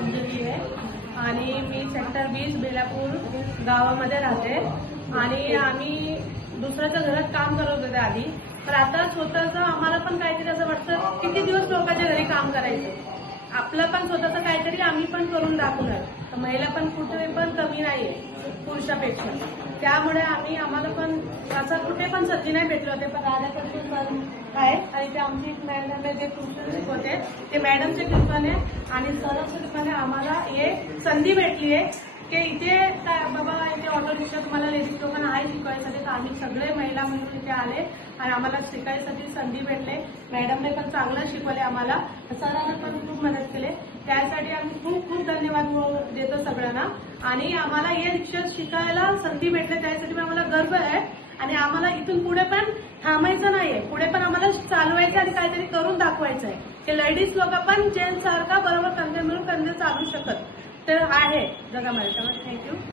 मंजरी आहे आणि मी सेक्टर 20 बेलापूर गावामध्ये राहते आणि आम्ही दुसऱ्याच्या घरात काम करत होते आधी. तर आता स्वतःचं आम्हाला पण काहीतरी असं वाटतं किती दिवस लोकांच्या घरी काम करायचं, आपलं पण स्वतःचं काहीतरी आम्ही पण करून दाखवणार. तर महिला पण कुठे पण कमी नाहीये पुरुषापेक्षा. त्यामुळे आम्हाला पण असं कुठे पण संधी नाही भेटले होते, पण राधाकृष्ण सर आहे आणि ते आमची मॅडम जे ट्युशन शिकवते ते मॅडमच्या कृपेने आणि सरांच्या कृपेने आम्हाला हे संधी भेटली आहे की इथे काय बाबा इथे ऑटो रिक्षा तुम्हाला लेडीज लोकांना आहे शिकवायसाठी. तर आम्ही सगळे महिला मिळून इथे आले आणि आम्हाला शिकायसाठी संधी भेटले. मॅडमने पण चांगलं शिकवले आम्हाला, सरांना पण खूप मदत केली. त्यासाठी आम्ही खूप खूप धन्यवाद देतो सगळ्यांना. आणि आम्हाला हे रिक्षा शिकायला संधी भेटले त्यासाठी आम्हाला गर्व आहे आणि आम्हाला इथून पुढे पण थांबायचं नाहीये, पुढे पण आम्हाला चालवायचं आणि काहीतरी करून दाखवायचं आहे की लेडीज लोक पण जेंट्स सारखा बरोबर कंधे मिळून कंधे चालू शकत तर आहे जगामध्ये. त्यामुळे थँक्यू.